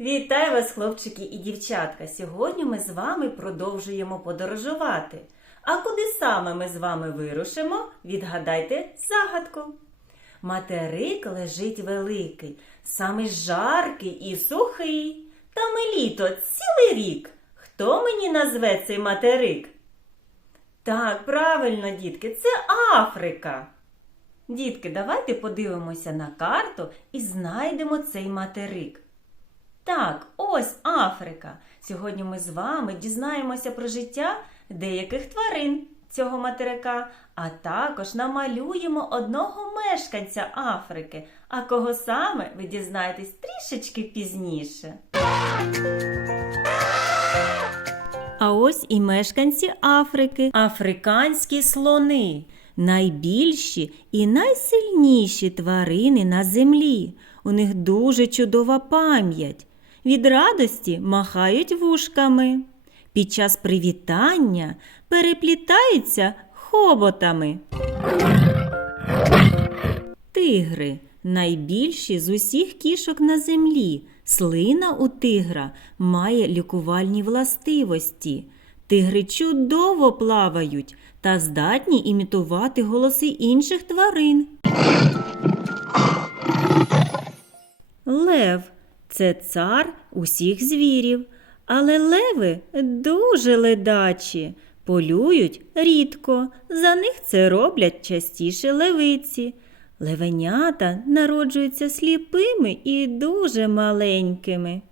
Вітаю вас, хлопчики і дівчатка! Сьогодні ми з вами продовжуємо подорожувати. А куди саме ми з вами вирушимо? Відгадайте загадку. Материк лежить великий, самий жаркий і сухий. Там і літо цілий рік. Хто мені назве цей материк? Так, правильно, дітки, це Африка. Дітки, давайте подивимося на карту і знайдемо цей материк. Так, ось Африка. Сьогодні ми з вами дізнаємося про життя деяких тварин цього материка, а також намалюємо одного мешканця Африки. А кого саме ви дізнаєтесь трішечки пізніше. А ось і мешканці Африки, африканські слони, найбільші і найсильніші тварини на землі. У них дуже чудова пам'ять. Від радості махають вушками. Під час привітання переплітаються хоботами. Тигри найбільші з усіх кішок на землі. Слина у тигра має лікувальні властивості. Тигри чудово плавають та здатні імітувати голоси інших тварин. Лев це цар усіх звірів, але леви дуже ледачі, полюють рідко, за них це роблять частіше левиці. Левенята народжуються сліпими і дуже маленькими.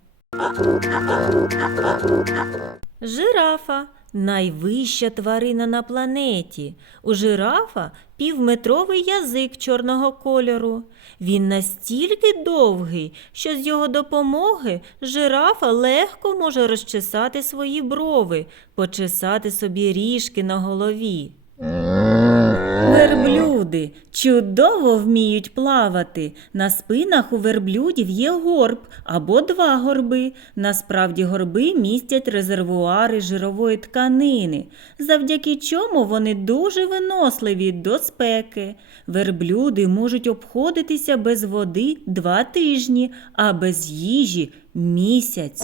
Жирафа найвища тварина на планеті. У жирафа півметровий язик чорного кольору. Він настільки довгий, що з його допомоги жирафа легко може розчесати свої брови, почесати собі ріжки на голові. Верблюди чудово вміють плавати. На спинах у верблюдів є горб або два горби. Насправді горби містять резервуари жирової тканини, завдяки чому вони дуже виносливі до спеки. Верблюди можуть обходитися без води два тижні, а без їжі місяць.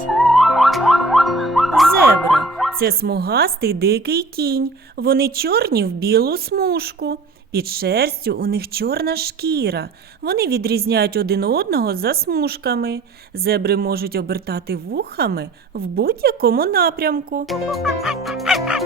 Зебра це смугастий дикий кінь. Вони чорні в білу смужку. Під шерстю у них чорна шкіра. Вони відрізняють один одного за смужками. Зебри можуть обертати вухами в будь-якому напрямку.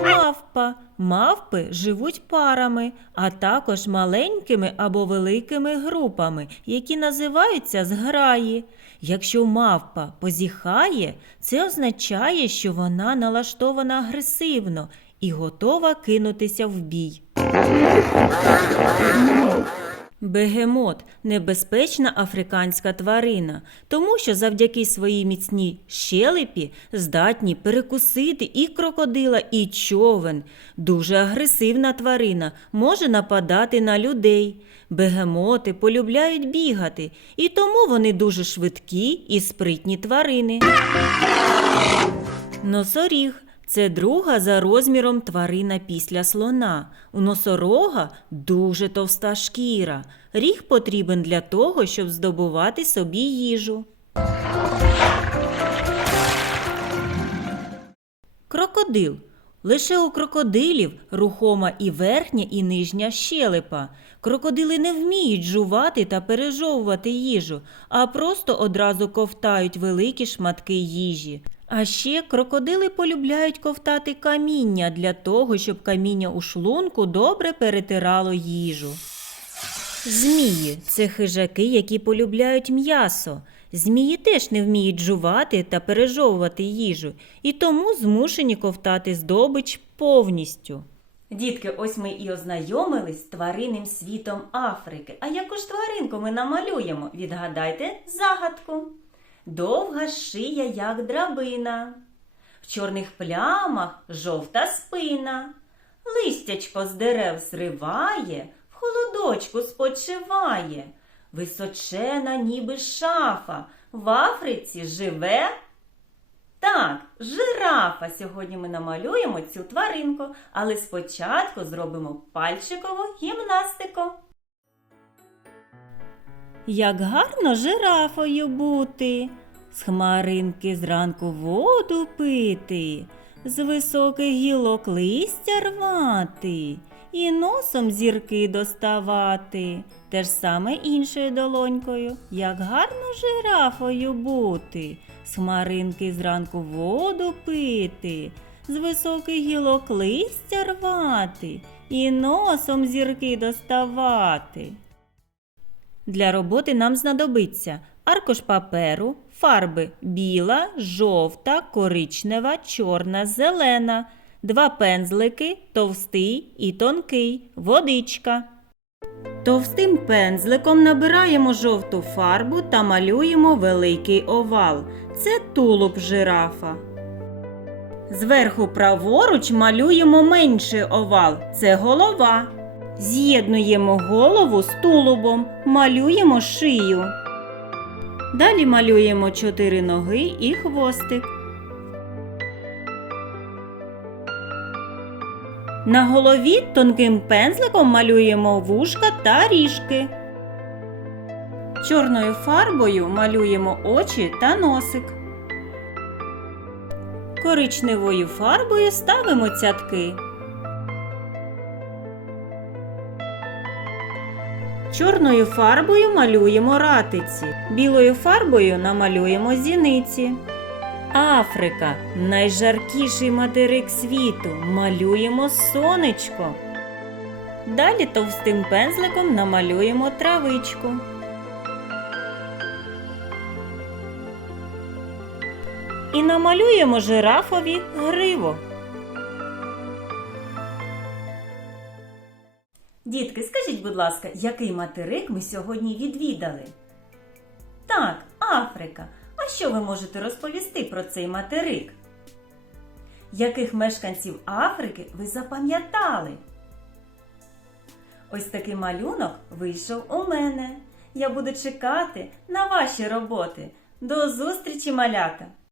Мавпа. Мавпи живуть парами, а також маленькими або великими групами, які називаються зграї. Якщо мавпа позіхає, це означає, що вона налаштована агресивно і готова кинутися в бій. Бегемот небезпечна африканська тварина, тому що завдяки своїй міцній щелепі здатні перекусити і крокодила, і човен. Дуже агресивна тварина може нападати на людей. Бегемоти полюбляють бігати, і тому вони дуже швидкі і спритні тварини. Носоріг це друга за розміром тварина після слона. У носорога дуже товста шкіра. Ріг потрібен для того, щоб здобувати собі їжу. Крокодил. Лише у крокодилів рухома і верхня, і нижня щелепа. Крокодили не вміють жувати та пережовувати їжу, а просто одразу ковтають великі шматки їжі. А ще крокодили полюбляють ковтати каміння для того, щоб каміння у шлунку добре перетирало їжу. Змії це хижаки, які полюбляють м'ясо. Змії теж не вміють жувати та пережовувати їжу, і тому змушені ковтати здобич повністю. Дітки, ось ми і ознайомились з тваринним світом Африки. А яку ж тваринку ми намалюємо? Відгадайте загадку. Довга шия, як драбина, в чорних плямах жовта спина, листячко з дерев зриває, в холодочку спочиває, височена, ніби шафа, в Африці живе. Так, жирафа. Сьогодні ми намалюємо цю тваринку, але спочатку зробимо пальчикову гімнастику. Як гарно жирафою бути. з хмаринки зранку воду пити, з високих гілок листя рвати, і носом зірки доставати, те ж саме іншою долонькою, як гарно жирафою бути, з хмаринки зранку воду пити, з високих гілок листя рвати, і носом зірки доставати. Для роботи нам знадобиться аркуш паперу, фарби біла, жовта, коричнева, чорна, зелена, два пензлики, товстий і тонкий, водичка. Товстим пензликом набираємо жовту фарбу та малюємо великий овал. Це тулуб жирафа. Зверху праворуч малюємо менший овал. Це голова. З'єднуємо голову з тулубом, малюємо шию. Далі малюємо чотири ноги і хвостик. На голові тонким пензликом малюємо вушка та ріжки. Чорною фарбою малюємо очі та носик. Коричневою фарбою ставимо цятки. Чорною фарбою малюємо ратиці, білою фарбою намалюємо зіниці. Африка найжаркіший материк світу. Малюємо сонечко. Далі товстим пензликом намалюємо травичку. І намалюємо жирафові гриво. Дітки, скажіть, будь ласка, який материк ми сьогодні відвідали? Так, Африка. А що ви можете розповісти про цей материк? Яких мешканців Африки ви запам'ятали? Ось такий малюнок вийшов у мене. Я буду чекати на ваші роботи. До зустрічі, малята!